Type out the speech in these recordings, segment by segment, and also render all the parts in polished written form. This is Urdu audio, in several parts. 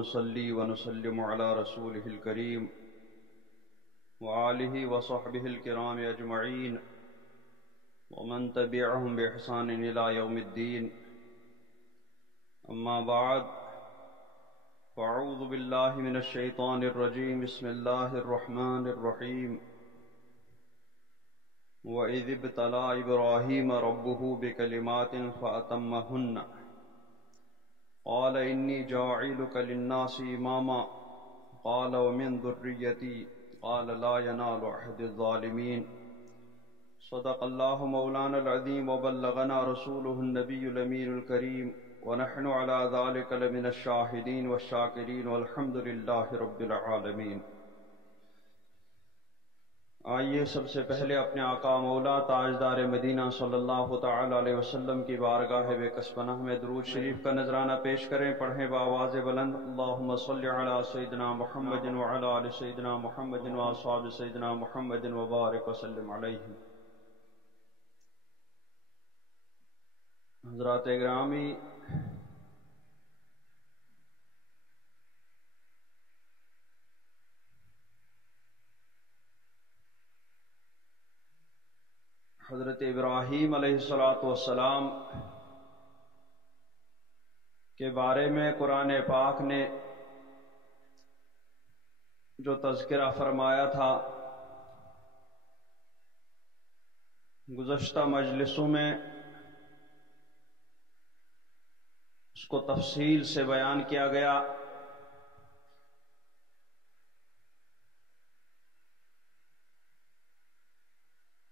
ونصلي ونسلم على رسوله الكريم وآله وصحبه الكرام أجمعين ومن تبعهم بإحسان إلى يوم الدين. أما بعد، فأعوذ بالله من الشيطان الرجيم. بسم الله الرحمن الرحيم. وَإِذِ ابْتَلَىٰ إِبْرَاهِيمَ رَبُّهُ بِكَلِمَاتٍ فَأَتَمَّهُنَّ قَالَ إِنِّي جَاعِلُكَ لِلنَّاسِ إِمَامًا قَالَ وَمِن ذُرِّيَّتِي قَالَ لَا يَنَالُ عَهْدِي الظَّالِمِينَ. صدق اللہ مولانا العظیم وبلغنا رسولہ النبی الامین الکریم ونحن علی ذلک لمن الشاہدین والشاکرین والحمد للہ رب العالمین. آئیے سب سے پہلے اپنے آقا مولا تاجدار مدینہ صلی اللہ تعالی علیہ وسلم کی بارگاہ بے کس پناہ میں درود شریف کا نذرانہ پیش کریں. پڑھیں بآواز بلند: اللہم صلی علی سیدنا محمد وعلی آل سیدنا محمد واصحاب سیدنا محمد وبارک وسلم علیہ. حضرات گرامی، حضرت ابراہیم علیہ السلام کے بارے میں قرآن پاک نے جو تذکرہ فرمایا تھا، گزشتہ مجلسوں میں اس کو تفصیل سے بیان کیا گیا.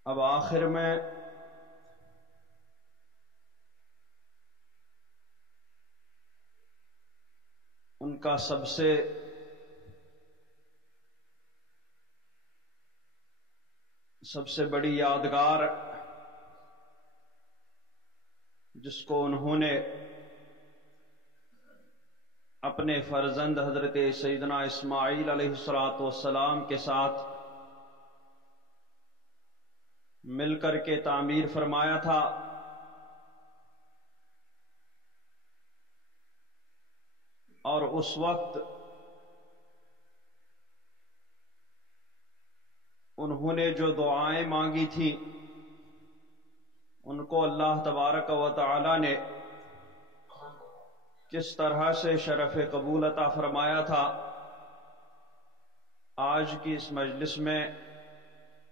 اب آخر میں ان کا سب سے بڑی یادگار، جس کو انہوں نے اپنے فرزند حضرت سیدنا اسماعیل علیہ السلام کے ساتھ مل کر کے تعمیر فرمایا تھا، اور اس وقت انہوں نے جو دعائیں مانگی تھی ان کو اللہ تبارک و تعالی نے کس طرح سے شرف قبول عطا فرمایا تھا. آج کی اس مجلس میں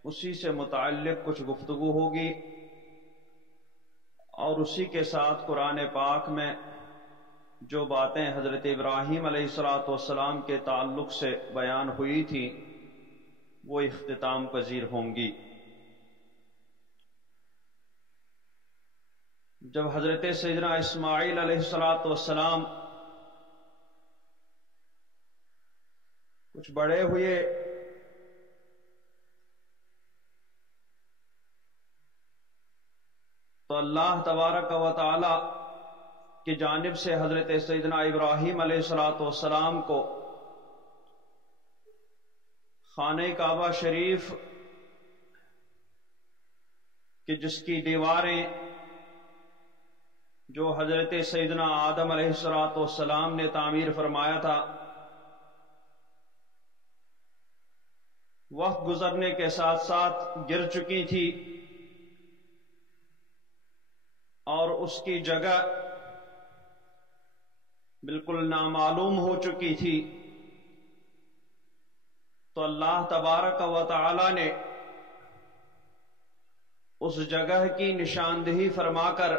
اسی سے متعلق کچھ گفتگو ہوگی، اور اسی کے ساتھ قرآن پاک میں جو باتیں حضرت ابراہیم علیہ السلام کے تعلق سے بیان ہوئی تھیں وہ اختتام پذیر ہوں گی. جب حضرت سیدنا اسماعیل علیہ السلام کچھ بڑے ہوئے تو اللہ تبارک و تعالی کی جانب سے حضرت سیدنا ابراہیم علیہ السلام کو خانہ کعبہ شریف کہ جس کی دیواریں جو حضرت سیدنا آدم علیہ السلام نے تعمیر فرمایا تھا، وقت گزرنے کے ساتھ ساتھ گر چکی تھی اور اس کی جگہ بالکل نامعلوم ہو چکی تھی، تو اللہ تبارک و تعالی نے اس جگہ کی نشاندہی فرما کر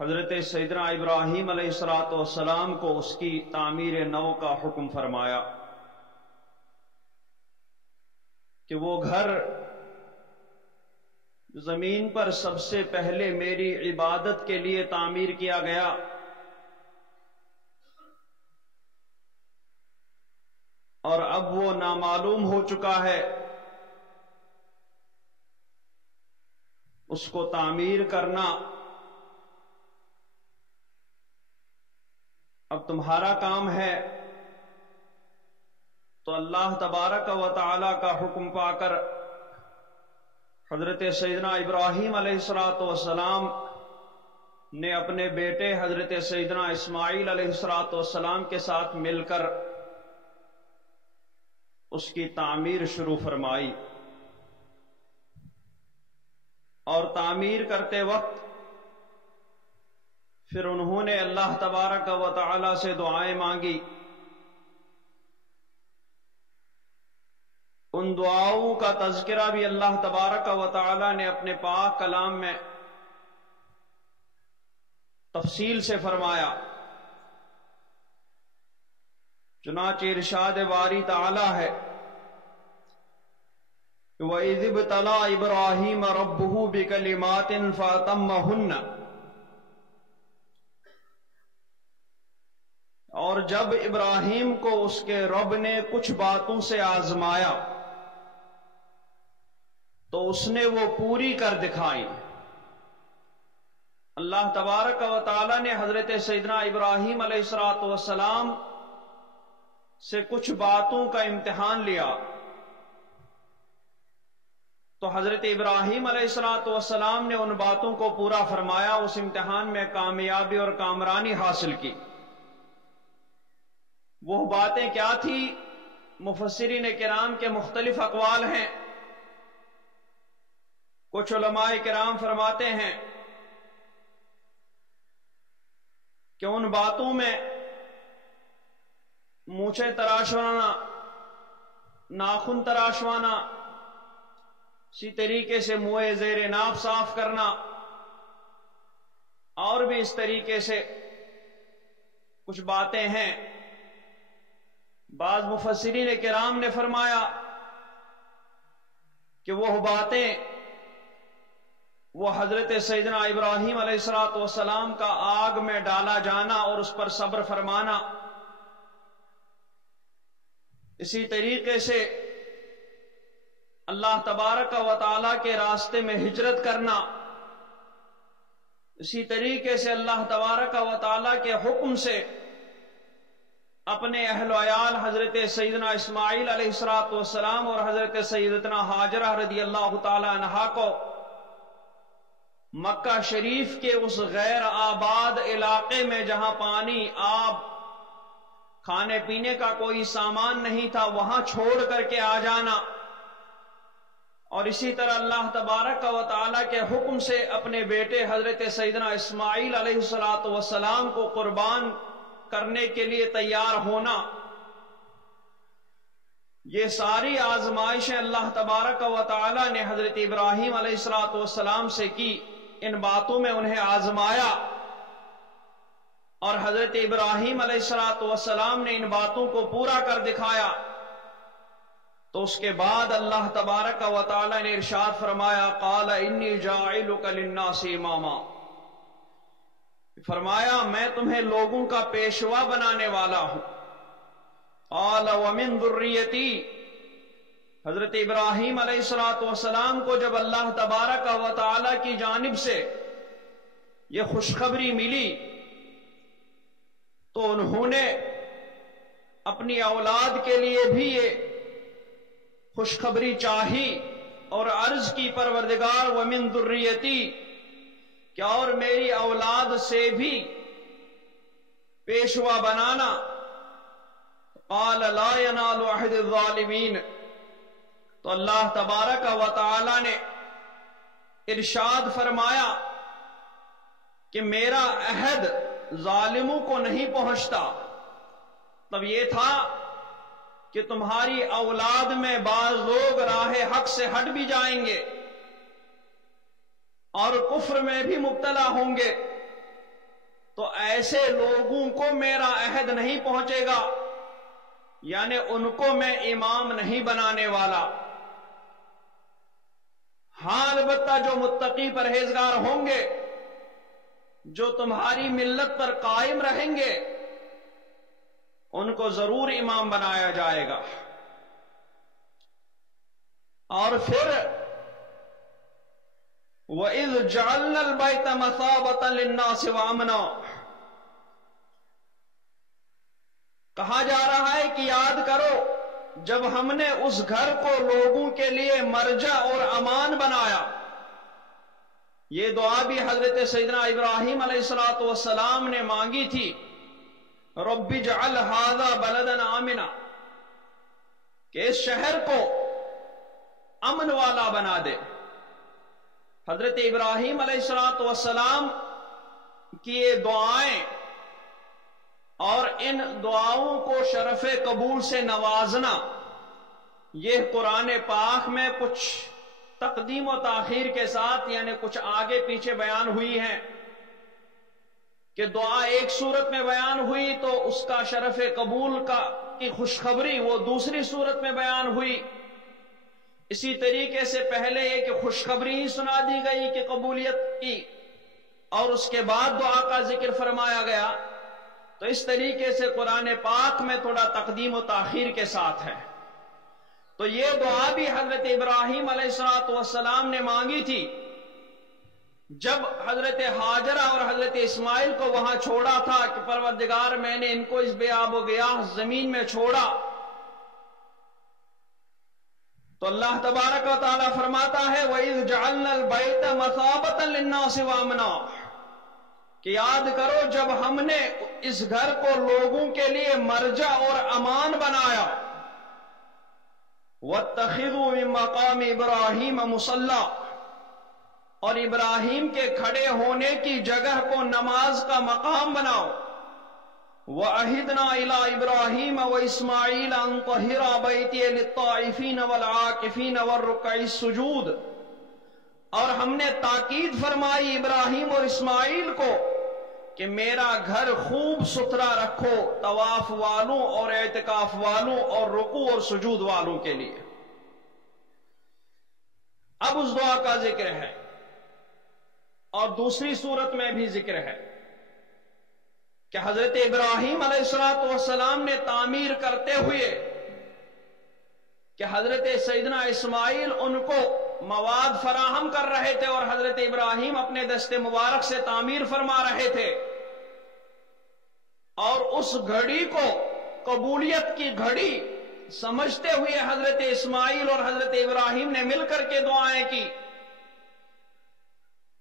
حضرت سیدنا ابراہیم علیہ السلام کو اس کی تعمیر نو کا حکم فرمایا کہ وہ گھر زمین پر سب سے پہلے میری عبادت کے لیے تعمیر کیا گیا، اور اب وہ نامعلوم ہو چکا ہے، اس کو تعمیر کرنا اب تمہارا کام ہے. تو اللہ تبارک و تعالی کا حکم پا کر حضرت سیدنا ابراہیم علیہ السلام نے اپنے بیٹے حضرت سیدنا اسماعیل علیہ السلام کے ساتھ مل کر اس کی تعمیر شروع فرمائی، اور تعمیر کرتے وقت پھر انہوں نے اللہ تبارک و تعالی سے دعائیں مانگی۔ ان دعاؤں کا تذکرہ بھی اللہ تبارک و تعالی نے اپنے پاک کلام میں تفصیل سے فرمایا۔ چنانچہ ارشاد باری تعالی ہے وَإِذِ ابْتَلَىٰ إِبْرَاهِيمَ رَبُّهُ بِكَلِمَاتٍ فَأَتَمَّهُنَّ، اور جب ابراہیم کو اس کے رب نے کچھ باتوں سے آزمایا تو اس نے وہ پوری کر دکھائی۔ اللہ تبارک و تعالی نے حضرت سیدنا ابراہیم علیہ السلام سے کچھ باتوں کا امتحان لیا، تو حضرت ابراہیم علیہ السلام نے ان باتوں کو پورا فرمایا، اس امتحان میں کامیابی اور کامرانی حاصل کی۔ وہ باتیں کیا تھی؟ مفسرین کرام کے مختلف اقوال ہیں۔ کچھ علماء کرام فرماتے ہیں کہ ان باتوں میں مونچھیں تراشوانا، ناخن تراشوانا، اسی طریقے سے منہ زیر ناف صاف کرنا، اور بھی اس طریقے سے کچھ باتیں ہیں۔ بعض مفسرین کرام نے فرمایا کہ وہ باتیں وہ حضرت سیدنا ابراہیم علیہ السلام کا آگ میں ڈالا جانا اور اس پر صبر فرمانا، اسی طریقے سے اللہ تبارک و تعالی کے راستے میں ہجرت کرنا، اسی طریقے سے اللہ تبارک و تعالی کے حکم سے اپنے اہل و عیال حضرت سیدنا اسماعیل علیہ السلام اور حضرت سیدتنا ہاجرہ رضی اللہ تعالی عنہا کو مکہ شریف کے اس غیر آباد علاقے میں جہاں پانی، آب، کھانے پینے کا کوئی سامان نہیں تھا، وہاں چھوڑ کر کے آ جانا، اور اسی طرح اللہ تبارک و تعالی کے حکم سے اپنے بیٹے حضرت سیدنا اسماعیل علیہ السلام کو قربان کرنے کے لیے تیار ہونا۔ یہ ساری آزمائشیں اللہ تبارک و تعالی نے حضرت ابراہیم علیہ السلام سے کی، ان باتوں میں انہیں آزمایا، اور حضرت ابراہیم علیہ السلام نے ان باتوں کو پورا کر دکھایا۔ تو اس کے بعد اللہ تبارک و تعالی نے ارشاد فرمایا قال انی جاعلک للناس اماما، فرمایا میں تمہیں لوگوں کا پیشوا بنانے والا ہوں۔ قال ومن ذریتی، حضرت ابراہیم علیہ السلام کو جب اللہ تبارک و تعالی کی جانب سے یہ خوشخبری ملی تو انہوں نے اپنی اولاد کے لیے بھی یہ خوشخبری چاہی اور عرض کی پروردگار ومن ذریتی، کیا اور میری اولاد سے بھی پیشوا بنانا۔ قال لا ینال عہد الظالمین، تو اللہ تبارک و تعالی نے ارشاد فرمایا کہ میرا عہد ظالموں کو نہیں پہنچتا۔ تب یہ تھا کہ تمہاری اولاد میں بعض لوگ راہ حق سے ہٹ بھی جائیں گے اور کفر میں بھی مبتلا ہوں گے، تو ایسے لوگوں کو میرا عہد نہیں پہنچے گا، یعنی ان کو میں امام نہیں بنانے والا۔ ہاں البتہ جو متقی پرہیزگار ہوں گے، جو تمہاری ملت پر قائم رہیں گے، ان کو ضرور امام بنایا جائے گا۔ اور پھر وَإِذْ جَعَلْنَا الْبَيْتَ مَثَابَةً لِلنَّاسِ وَأَمْنًا، کہا جا رہا ہے کہ یاد کرو جب ہم نے اس گھر کو لوگوں کے لیے مرجع اور امان بنایا، یہ دعا بھی حضرت سیدنا ابراہیم علیہ السلام نے مانگی تھی، رب اجعل ھذا بلدا آمنا، کہ اس شہر کو امن والا بنا دے۔ حضرت ابراہیم علیہ السلام کی یہ دعائیں اور ان دعاؤں کو شرف قبول سے نوازنا، یہ قرآن پاک میں کچھ تقدیم و تاخیر کے ساتھ، یعنی کچھ آگے پیچھے بیان ہوئی ہیں، کہ دعا ایک صورت میں بیان ہوئی تو اس کا شرف قبول کی خوشخبری وہ دوسری صورت میں بیان ہوئی۔ اسی طریقے سے پہلے یہ کہ خوشخبری ہی سنا دی گئی کہ قبولیت کی، اور اس کے بعد دعا کا ذکر فرمایا گیا۔ تو اس طریقے سے قرآن پاک میں تھوڑا تقدیم و تاخیر کے ساتھ ہے۔ تو یہ دعا بھی حضرت ابراہیم علیہ السلام نے مانگی تھی جب حضرت ہاجرہ اور حضرت اسماعیل کو وہاں چھوڑا تھا کہ پروردگار میں نے ان کو اس بے آب و گیاہ زمین میں چھوڑا، تو اللہ تبارک و تعالیٰ فرماتا ہے وَإِذْ جَعَلْنَا الْبَيْتَ مَثَابَةً لِلنَّاسِ وَأَمْنًا، کہ یاد کرو جب ہم نے اس گھر کو لوگوں کے لیے مرجع اور امان بنایا، وَاتَّخِذُوا مِن مَّقَامِ إِبْرَاهِيمَ مُصَلًّى، اور ابراہیم کے کھڑے ہونے کی جگہ کو نماز کا مقام بناؤ، وَأَهِدْنَا إِلَىٰ إِبْرَاهِيمَ وَإِسْمَاعِيلَ أَن طَهِّرَا بَيْتِيَ لِلطَّائِفِينَ وَالْعَاكِفِينَ وَالرُّكَّعِ السُّجُودِ، اور ہم نے تاکید فرمائی ابراہیم اور اسماعیل کو کہ میرا گھر خوب ستھرا رکھو طواف والوں اور اعتکاف والوں اور رکوع اور سجود والوں کے لیے۔ اب اس دعا کا ذکر ہے اور دوسری صورت میں بھی ذکر ہے کہ حضرت ابراہیم علیہ السلام نے تعمیر کرتے ہوئے کہ حضرت سیدنا اسماعیل ان کو مواد فراہم کر رہے تھے اور حضرت ابراہیم اپنے دست مبارک سے تعمیر فرما رہے تھے، اور اس گھڑی کو قبولیت کی گھڑی سمجھتے ہوئے حضرت اسماعیل اور حضرت ابراہیم نے مل کر کے دعائیں کی،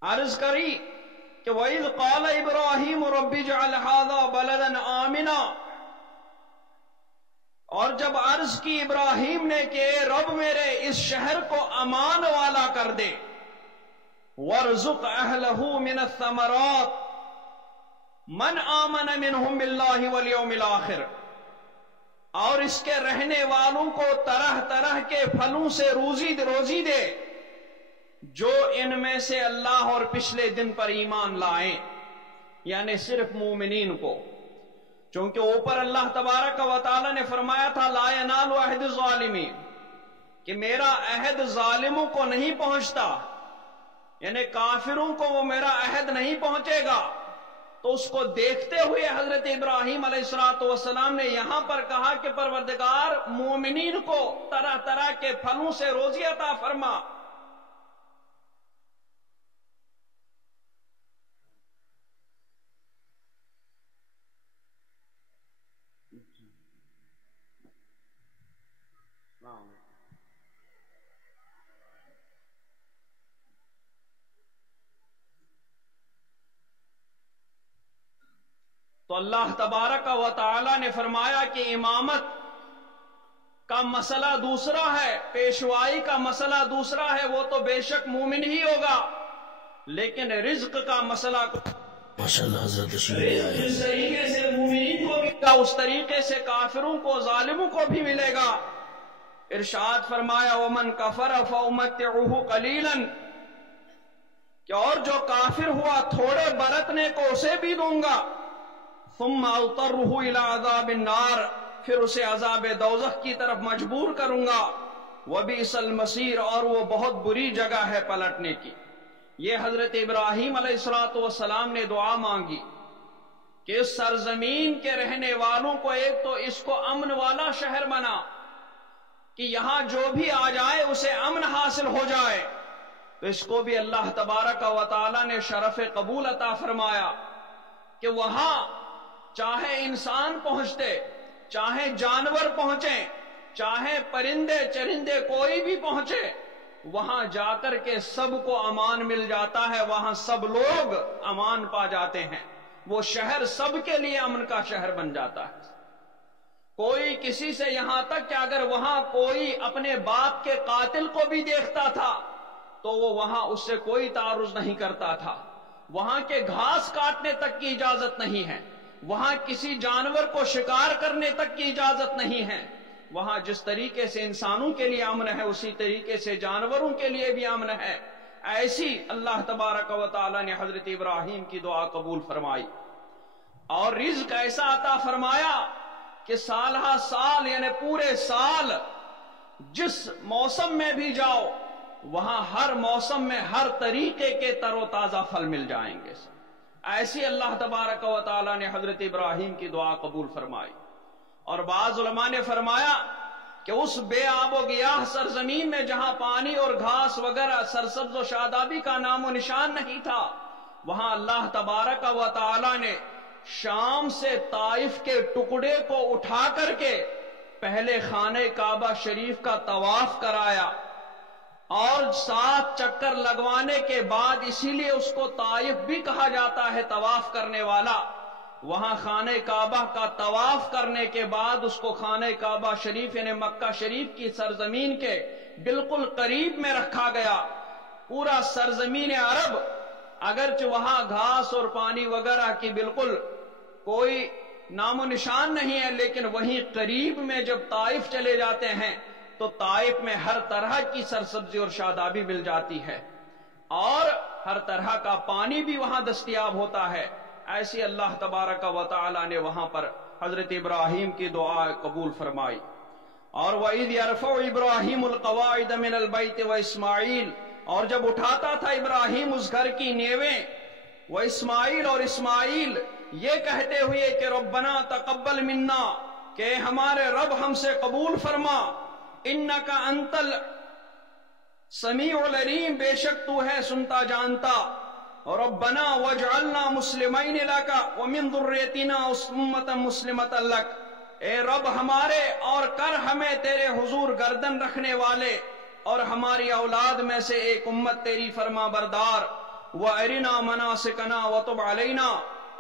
عرض کری کہ وَإِذْ قَالَ إِبْرَاهِيمُ رَبِّ اجْعَلْ هَذَا بَلَدًا آمِنًا، اور جب عرض کی ابراہیم نے کہ اے رب میرے اس شہر کو امان والا کر دے، وَارْزُقْ أَهْلَهُ مِنَ الثَّمَرَاتِ مَنْ آمَنَ مِنْهُمْ بِاللَّهِ وَالْيَوْمِ الْآخِرِ، اور اس کے رہنے والوں کو طرح طرح کے پھلوں سے روزی دے جو ان میں سے اللہ اور پچھلے دن پر ایمان لائیں، یعنی صرف مومنین کو، چونکہ اوپر اللہ تبارک و تعالی نے فرمایا تھا لا ینال عہد الظالمین، کہ میرا عہد ظالموں کو نہیں پہنچتا، یعنی کافروں کو وہ میرا عہد نہیں پہنچے گا۔ تو اس کو دیکھتے ہوئے حضرت ابراہیم علیہ السلام نے یہاں پر کہا کہ پروردگار مومنین کو طرح طرح کے پھلوں سے روزی عطا فرما۔ تو اللہ تبارک و تعالی نے فرمایا کہ امامت کا مسئلہ دوسرا ہے، پیشوائی کا مسئلہ دوسرا ہے، وہ تو بے شک مومن ہی ہوگا، لیکن رزق کا مسئلہ حضرت جس طریقے سے مومنین کو ملے گا اس طریقے سے کافروں کو ظالموں کو بھی ملے گا۔ ارشاد فرمایا وَمَنْ كَفَرَ فَأُمَتِّعُهُ قَلِيلًا، کہ اور جو کافر ہوا تھوڑے برتنے کو اسے بھی دوں گا، ثُمَّ أَضْطَرُّهُ إِلَىٰ عَذَابِ النَّارِ، پھر اسے عذاب دوزخ کی طرف مجبور کروں گا، وَبِئْسَ الْمَصِيرُ، اور وہ بہت بری جگہ ہے پلٹنے کی۔ یہ حضرت ابراہیم علیہ السلام نے دعا مانگی کہ اس سرزمین کے رہنے والوں کو ایک تو اس کو امن والا شہر بنا کہ یہاں جو بھی آ جائے اسے امن حاصل ہو جائے، تو اس کو بھی اللہ تبارک و تعالی نے شرف قبول عطا فرمایا کہ وہاں چاہے انسان پہنچتے، چاہے جانور پہنچیں، چاہے پرندے چرندے کوئی بھی پہنچے، وہاں جا کر کے سب کو امان مل جاتا ہے، وہاں سب لوگ امان پا جاتے ہیں، وہ شہر سب کے لیے امن کا شہر بن جاتا ہے۔ کوئی کسی سے، یہاں تک کہ اگر وہاں کوئی اپنے باپ کے قاتل کو بھی دیکھتا تھا تو وہ وہاں اس سے کوئی تعرض نہیں کرتا تھا، وہاں کے گھاس کاٹنے تک کی اجازت نہیں ہے، وہاں کسی جانور کو شکار کرنے تک کی اجازت نہیں ہے۔ وہاں جس طریقے سے انسانوں کے لیے امن ہے اسی طریقے سے جانوروں کے لیے بھی امن ہے۔ ایسی اللہ تبارک و تعالی نے حضرت ابراہیم کی دعا قبول فرمائی، اور رزق ایسا عطا فرمایا کہ سالہ سال، یعنی پورے سال جس موسم میں بھی جاؤ وہاں ہر موسم میں ہر طریقے کے تر و تازہ پھل مل جائیں گے۔ ایسی اللہ تبارک و تعالی نے حضرت ابراہیم کی دعا قبول فرمائی۔ اور بعض علماء نے فرمایا کہ اس بے آب و گیاہ سرزمین میں جہاں پانی اور گھاس وغیرہ سرسبز و شادابی کا نام و نشان نہیں تھا، وہاں اللہ تبارک و تعالی نے شام سے طائف کے ٹکڑے کو اٹھا کر کے پہلے خانہ کعبہ شریف کا طواف کرایا، اور 7 چکر لگوانے کے بعد، اسی لیے اس کو طائف بھی کہا جاتا ہے، طواف کرنے والا۔ وہاں خانہ کعبہ کا طواف کرنے کے بعد اس کو خانہ کعبہ شریف یعنی مکہ شریف کی سرزمین کے بالکل قریب میں رکھا گیا۔ پورا سرزمین عرب اگرچہ وہاں گھاس اور پانی وغیرہ کی بالکل کوئی نام و نشان نہیں ہے، لیکن وہیں قریب میں جب طائف چلے جاتے ہیں تو طائف میں ہر طرح کی سرسبزی اور شادابی مل جاتی ہے، اور ہر طرح کا پانی بھی وہاں دستیاب ہوتا ہے۔ ایسی اللہ تبارک و تعالی نے وہاں پر حضرت ابراہیم کی دعا قبول فرمائی۔ اور وَإِذْ يَرْفَعُ إِبْرَاهِيمُ الْقَوَاعِدَ مِنَ الْبَيْتِ وَإِسْمَاعِيلُ، اور جب اٹھاتا تھا ابراہیم اس گھر کی نیویں، وہ اسماعیل، اور اسماعیل یہ کہتے ہوئے کہ ربنا تقبل منا، کہ ہمارے رب ہم سے قبول فرما، انک انت السمیع العلیم، بے شک تو ہے سنتا جانتا، ربنا واجعلنا مسلمین لک ومن ذریتنا امۃ مسلمۃ لک، اے رب ہمارے اور کر ہمیں تیرے حضور گردن رکھنے والے، اور ہماری اولاد میں سے ایک امت تیری فرما بردار، وَأَرِنَا مَنَاسِكَنَا وَتُبْ عَلَيْنَا،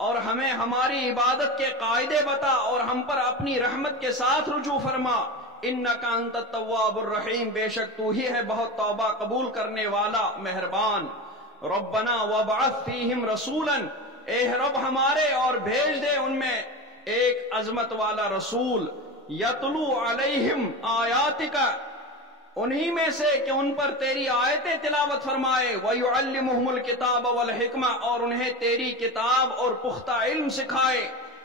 اور ہمیں ہماری عبادت کے قاعدے بتا اور ہم پر اپنی رحمت کے ساتھ رجوع فرما، اِنَّكَ أَنْتَ التَّوَّابُ الرَّحِيمُ، بے شک تو ہی ہے بہت توبہ قبول کرنے والا مہربان۔ ربنا وابعث فیہم رسولا، اے رب ہمارے اور بھیج دے ان میں ایک عظمت والا رسول، یتلو علیہم آیاتک، انہی میں سے کہ ان پر تیری آیتیں تلاوت فرمائے، وَيُعَلِّمُهُمُ الْكِتَابَ وَالْحِکْمَةَ، اور انہیں تیری کتاب اور پختہ علم سکھائے،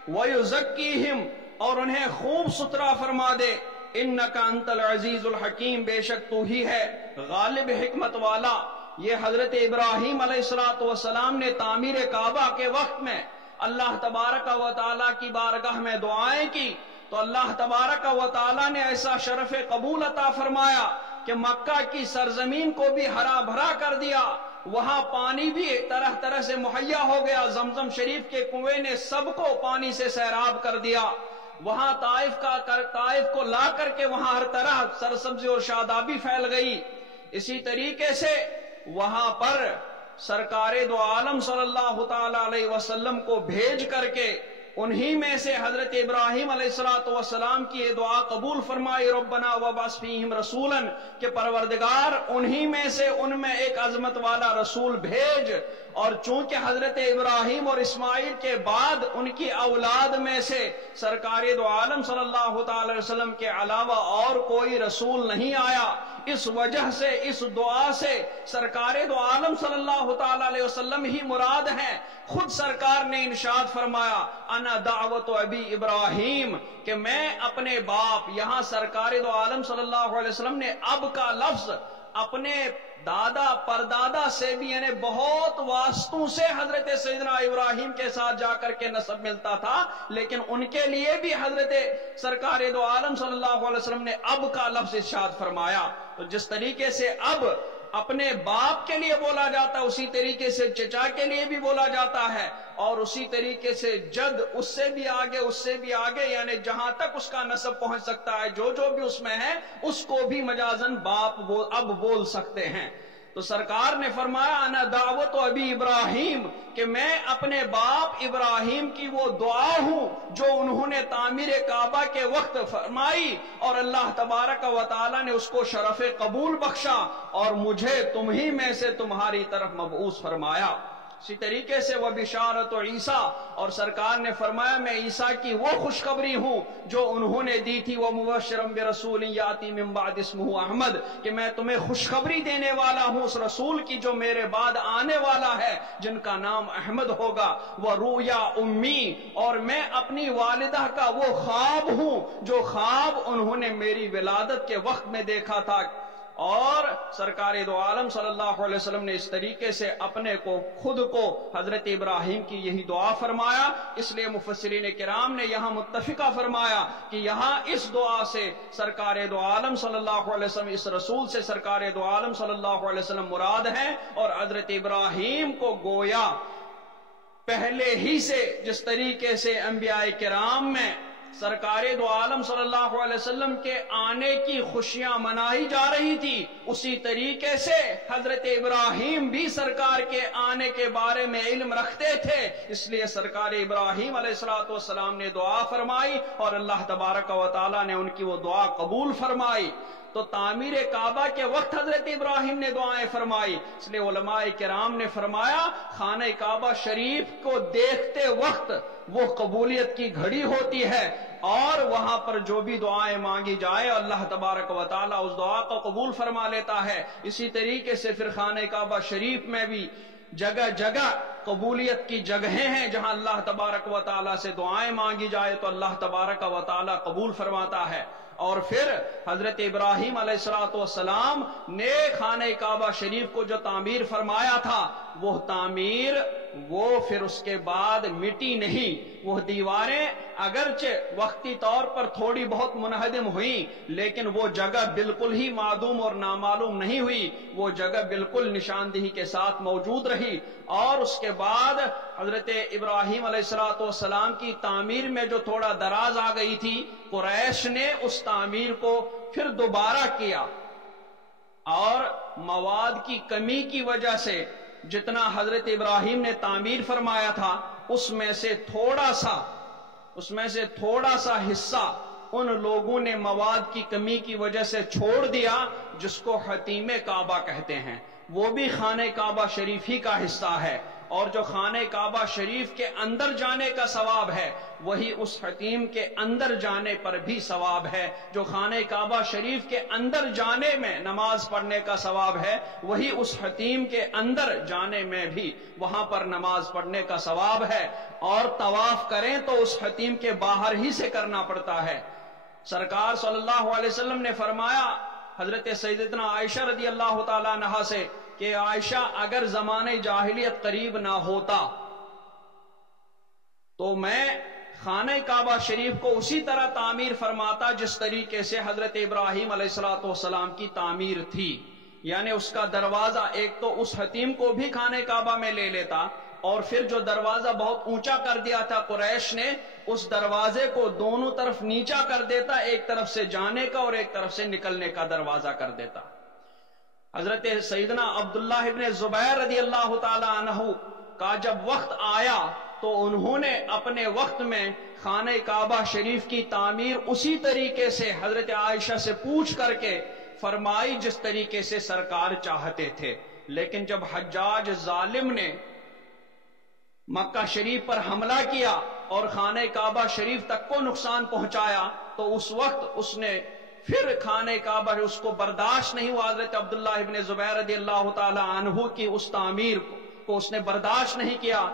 وَيُزَكِّيهِمْ، اور انہیں خوب ستھرا فرما دے، اِنَّكَ أَنْتَ الْعَزِيزُ الْحَكِيمُ، بے شک تو ہی ہے غالب حکمت والا۔ یہ حضرت ابراہیم علیہ السلام نے تعمیر کعبہ کے وقت میں اللہ تبارک و تعالیٰ کی بارگاہ میں دعائیں کی تو اللہ تبارک و تعالیٰ نے ایسا شرف قبول عطا فرمایا کہ مکہ کی سرزمین کو بھی ہرا بھرا کر دیا، وہاں پانی بھی طرح طرح سے مہیا ہو گیا، زمزم شریف کے کنویں نے سب کو پانی سے سیراب کر دیا، وہاں طائف کو لا کر کے وہاں ہر طرح سرسبزی اور شادابی پھیل گئی۔ اسی طریقے سے وہاں پر سرکار دو عالم صلی اللہ تعالی علیہ وسلم کو بھیج کر کے انہی میں سے حضرت ابراہیم علیہ السلام کی یہ دعا قبول فرمائی، ربنا وابعث فیہم رسولا، کہ پروردگار انہی میں سے ان میں ایک عظمت والا رسول بھیج۔ اور چونکہ حضرت ابراہیم اور اسماعیل کے بعد ان کی اولاد میں سے سرکار دو عالم صلی اللہ تعالی وسلم کے علاوہ اور کوئی رسول نہیں آیا، اس وجہ سے اس دعا سے سرکار دو عالم صلی اللہ تعالی علیہ وسلم ہی مراد ہیں۔ خود سرکار نے ارشاد فرمایا، انا دعوت ابی ابراہیم، کہ میں اپنے باپ، یہاں سرکار دو عالم صلی اللہ علیہ وسلم نے اب کا لفظ اپنے دادا پردادا سے بھی یعنی بہت واسطوں سے حضرت سیدنا ابراہیم کے ساتھ جا کر کے نسب ملتا تھا، لیکن ان کے لیے بھی حضرت سرکار دو عالم صلی اللہ علیہ وسلم نے اب کا لفظ ارشاد فرمایا۔ تو جس طریقے سے اب اپنے باپ کے لیے بولا جاتا ہے اسی طریقے سے چچا کے لیے بھی بولا جاتا ہے، اور اسی طریقے سے جد اس سے بھی آگے یعنی جہاں تک اس کا نسب پہنچ سکتا ہے جو بھی اس میں ہے اس کو بھی مجازن باپ اب بول سکتے ہیں۔ تو سرکار نے فرمایا انا دعوت ابی ابراہیم کہ میں اپنے باپ ابراہیم کی وہ دعا ہوں جو انہوں نے تعمیر کعبہ کے وقت فرمائی اور اللہ تبارک و تعالی نے اس کو شرف قبول بخشا اور مجھے تمہیں میں سے تمہاری طرف مبعوث فرمایا۔ اسی طریقے سے وہ بشارت عیسیٰ اور سرکار نے فرمایا میں عیسیٰ کی وہ خوشخبری ہوں جو انہوں نے دی تھی وہ مبشرم برسول یاتی من بعد اسمہ احمد کہ میں تمہیں خوشخبری دینے والا ہوں اس رسول کی جو میرے بعد آنے والا ہے جن کا نام احمد ہوگا۔ وہ رؤیا امی اور میں اپنی والدہ کا وہ خواب ہوں جو خواب انہوں نے میری ولادت کے وقت میں دیکھا تھا۔ اور سرکار دو عالم صلی اللہ علیہ وسلم نے اس طریقے سے اپنے کو خود کو حضرت ابراہیم کی یہی دعا فرمایا، اس لیے مفسرین کرام نے یہاں متفقہ فرمایا کہ یہاں اس دعا سے سرکار دو عالم صلی اللہ علیہ وسلم اس رسول سے سرکار دو عالم صلی اللہ علیہ وسلم مراد ہیں اور حضرت ابراہیم کو گویا پہلے ہی سے جس طریقے سے انبیاء کرام میں سرکار دو عالم صلی اللہ علیہ وسلم کے آنے کی خوشیاں منائی جا رہی تھی اسی طریقے سے حضرت ابراہیم بھی سرکار کے آنے کے بارے میں علم رکھتے تھے، اس لیے سرکار ابراہیم علیہ السلام نے دعا فرمائی اور اللہ تبارک و تعالی نے ان کی وہ دعا قبول فرمائی۔ تو تعمیر کعبہ کے وقت حضرت ابراہیم نے دعائیں فرمائی، اس لیے علماء کرام نے فرمایا خانہ کعبہ شریف کو دیکھتے وقت وہ قبولیت کی گھڑی ہوتی ہے اور وہاں پر جو بھی دعائیں مانگی جائے اللہ تبارک و تعالی اس دعا کو قبول فرما لیتا ہے۔ اسی طریقے سے پھر خانہ کعبہ شریف میں بھی جگہ جگہ قبولیت کی جگہیں ہیں جہاں اللہ تبارک و تعالی سے دعائیں مانگی جائے تو اللہ تبارک و تعالی قبول فرماتا ہے۔ اور پھر حضرت ابراہیم علیہ السلام نے خانہ کعبہ شریف کو جو تعمیر فرمایا تھا وہ تعمیر وہ پھر اس کے بعد مٹی نہیں، وہ دیواریں اگرچہ وقتی طور پر تھوڑی بہت منہدم ہوئیں لیکن وہ جگہ بالکل ہی معدوم اور نامعلوم نہیں ہوئی، وہ جگہ بالکل نشاندہی کے ساتھ موجود رہی۔ اور اس کے بعد حضرت ابراہیم علیہ السلام کی تعمیر میں جو تھوڑا دراز آ گئی تھی قریش نے اس تعمیر کو پھر دوبارہ کیا اور مواد کی کمی کی وجہ سے جتنا حضرت ابراہیم نے تعمیر فرمایا تھا اس میں سے تھوڑا سا حصہ ان لوگوں نے مواد کی کمی کی وجہ سے چھوڑ دیا جس کو حتیم کعبہ کہتے ہیں، وہ بھی خانہ کعبہ شریف ہی کا حصہ ہے اور جو خانہ کعبہ شریف کے اندر جانے کا ثواب ہے وہی اس حتیم کے اندر جانے پر بھی ثواب ہے، جو خانہ کعبہ شریف کے اندر جانے میں نماز پڑھنے کا ثواب ہے وہی اس حتیم کے اندر جانے میں بھی وہاں پر نماز پڑھنے کا ثواب ہے۔ اور طواف کریں تو اس حتیم کے باہر ہی سے کرنا پڑتا ہے۔ سرکار صلی اللہ علیہ وسلم نے فرمایا حضرت سیدتنا عائشہ رضی اللہ تعالی عنہا سے کہ عائشہ اگر زمانہ جاہلیت قریب نہ ہوتا تو میں خانہ کعبہ شریف کو اسی طرح تعمیر فرماتا جس طریقے سے حضرت ابراہیم علیہ السلام کی تعمیر تھی، یعنی اس کا دروازہ ایک تو اس حتیم کو بھی خانہ کعبہ میں لے لیتا اور پھر جو دروازہ بہت اونچا کر دیا تھا قریش نے اس دروازے کو دونوں طرف نیچا کر دیتا، ایک طرف سے جانے کا اور ایک طرف سے نکلنے کا دروازہ کر دیتا۔ حضرت سیدنا عبداللہ ابن زبیر رضی اللہ تعالی عنہ کا جب وقت آیا تو انہوں نے اپنے وقت میں خانہ کعبہ شریف کی تعمیر اسی طریقے سے حضرت عائشہ سے پوچھ کر کے فرمائی جس طریقے سے سرکار چاہتے تھے، لیکن جب حجاج ظالم نے مکہ شریف پر حملہ کیا اور خانہ کعبہ شریف تک کو نقصان پہنچایا تو اس وقت اس نے پھر خانہ کعبہ اس کو برداشت نہیں ہوا، حضرت عبداللہ ابن زبیر رضی اللہ تعالی عنہ کی اس تعمیر کو اس نے برداشت نہیں کیا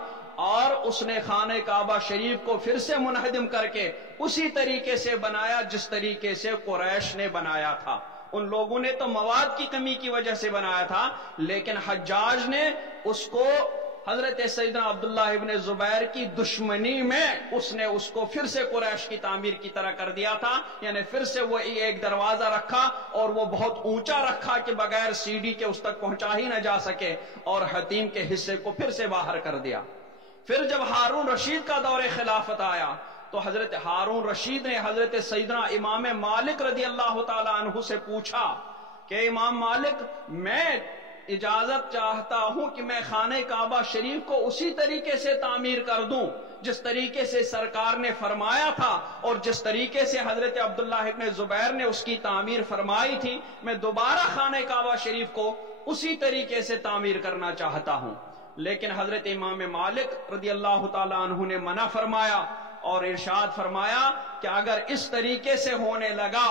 اور اس نے خانہ کعبہ شریف کو پھر سے منہدم کر کے اسی طریقے سے بنایا جس طریقے سے قریش نے بنایا تھا۔ ان لوگوں نے تو مواد کی کمی کی وجہ سے بنایا تھا لیکن حجاج نے اس کو حضرت سیدنا عبداللہ ابن زبیر کی دشمنی میں اس نے اس کو پھر سے قریش کی تعمیر کی طرح کر دیا تھا، یعنی پھر سے وہ ایک دروازہ رکھا اور وہ بہت اونچا رکھا کہ بغیر سیڑھی کے اس تک پہنچا ہی نہ جا سکے اور حتیم کے حصے کو پھر سے باہر کر دیا۔ پھر جب ہارون رشید کا دور خلافت آیا تو حضرت ہارون رشید نے حضرت سیدنا امام مالک رضی اللہ تعالی عنہ سے پوچھا کہ امام مالک، میں اجازت چاہتا ہوں کہ میں خانہ کعبہ شریف کو اسی طریقے سے تعمیر کر دوں جس طریقے سے سرکار نے فرمایا تھا اور جس طریقے سے حضرت عبداللہ ابن زبیر نے اس کی تعمیر فرمائی تھی، میں دوبارہ خانہ کعبہ شریف کو اسی طریقے سے تعمیر کرنا چاہتا ہوں۔ لیکن حضرت امام مالک رضی اللہ تعالی عنہ نے منع فرمایا اور ارشاد فرمایا کہ اگر اس طریقے سے ہونے لگا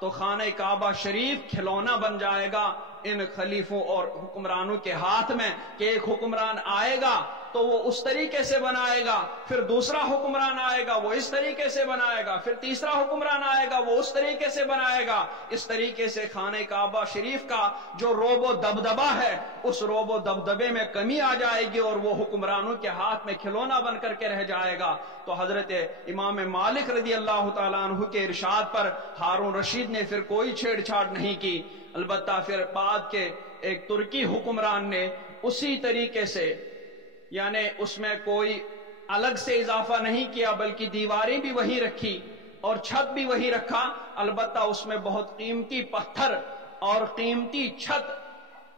تو خانہ کعبہ شریف کھلونا بن جائے گا ان خلیفوں اور حکمرانوں کے ہاتھ میں، کہ ایک حکمران آئے گا تو وہ اس طریقے سے بنائے گا، پھر دوسرا حکمران آئے گا وہ اس طریقے سے بنائے گا، پھر تیسرا حکمران آئے گا وہ اس طریقے سے بنائے گا۔ اس طریقے سے خانہ کعبہ شریف کا جو روب و دبدبہ ہے اس روب و دبدبے میں کمی آ جائے گی اور وہ حکمرانوں کے ہاتھ میں کھلونا بن کر کے رہ جائے گا۔ تو حضرت امام مالک رضی اللہ تعالیٰ عنہ کے ارشاد پر ہارون رشید نے پھر کوئی چھیڑ چھاڑ نہیں کی، البتہ پھر بعد کے ایک ترکی حکمران نے اسی طریقے سے، یعنی اس میں کوئی الگ سے اضافہ نہیں کیا بلکہ دیواریں بھی وہی رکھی اور چھت بھی وہی رکھا، البتہ اس میں بہت قیمتی پتھر اور قیمتی چھت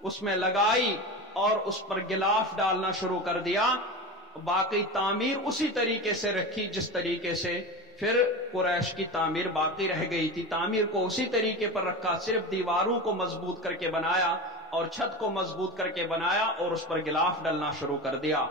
اس میں لگائی اور اس پر غلاف ڈالنا شروع کر دیا۔ باقی تعمیر اسی طریقے سے رکھی جس طریقے سے پھر قریش کی تعمیر باقی رہ گئی تھی، تعمیر کو اسی طریقے پر رکھا، صرف دیواروں کو مضبوط کر کے بنایا اور چھت کو مضبوط کر کے بنایا اور اس پر غلاف ڈالنا شروع کر دیا۔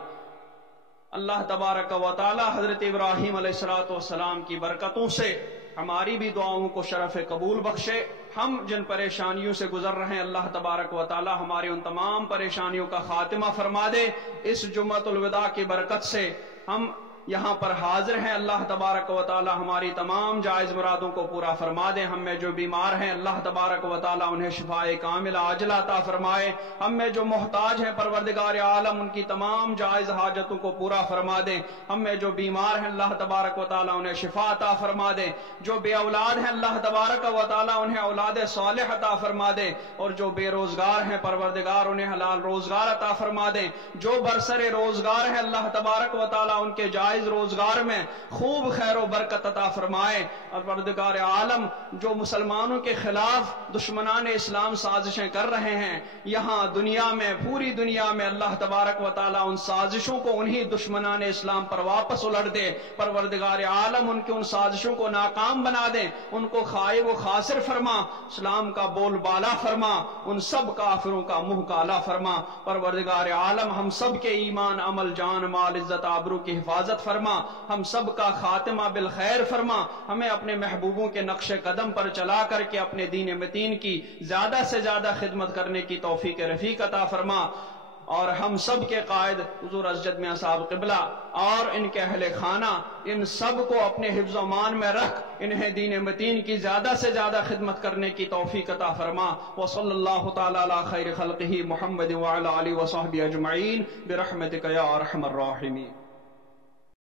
اللہ تبارک و تعالی حضرت ابراہیم علیہ السلام کی برکتوں سے ہماری بھی دعاؤں کو شرف قبول بخشے۔ ہم جن پریشانیوں سے گزر رہے ہیں اللہ تبارک و تعالی ہماری ان تمام پریشانیوں کا خاتمہ فرما دے۔ اس جمعۃ الوداع کی برکت سے ہم یہاں پر حاضر ہیں، اللہ تبارک و تعالی ہماری تمام جائز مرادوں کو پورا فرما دے۔ ہم میں جو بیمار ہیں اللہ تبارک و تعالی انہیں شفاء کاملہ عاجلہ عطا فرمائے، ہم میں جو محتاج ہیں پروردگار عالم ان کی تمام جائز حاجتوں کو پورا فرما دے۔ ہم میں جو بیمار ہیں اللہ تبارک و تعالی انہیں شفاء عطا فرما دے، جو بے اولاد ہیں اللہ تبارک و تعالی انہیں اولاد صالح عطا فرما دے، اور جو بے روزگار ہیں پروردگار انہیں حلال روزگار عطا فرما دے، جو برسر روزگار ہیں اللہ تبارک و تعالی ان کے جائز روزگار میں خوب خیر و برکت عطا فرمائے۔ اور پروردگار عالم جو مسلمانوں کے خلاف دشمنان اسلام سازشیں کر رہے ہیں یہاں دنیا میں، پوری دنیا میں، اللہ تبارک و تعالی ان سازشوں کو انہی دشمنان اسلام پر واپس الٹ دے۔ پروردگار عالم ان کی ان سازشوں کو ناکام بنا دے، ان کو خائب و خاسر فرما، اسلام کا بول بالا فرما، ان سب کافروں کا منہ کالا فرما۔ پروردگار عالم ہم سب کے ایمان، عمل، جان، مال، عزت، آبرو کی حفاظت فرما، ہم سب کا خاتمہ بالخیر فرما، ہمیں اپنے محبوبوں کے نقش قدم پر چلا کر کے اپنے دین متین کی زیادہ سے زیادہ خدمت کرنے کی توفیق رفیق عطا فرما، اور ہم سب کے قائد حضور اسجد میاں صاحب قبلہ اور ان کے اہل خانہ ان سب کو اپنے حفظ و امان میں رکھ انہیں دین متین کی زیادہ سے زیادہ خدمت کرنے کی توفیق عطا فرما۔ وصلی اللہ تعالی علی خیر خلقہ محمد وعلی آلہ وصحبہ اجمعین برحمتک یا ارحم الراحمین۔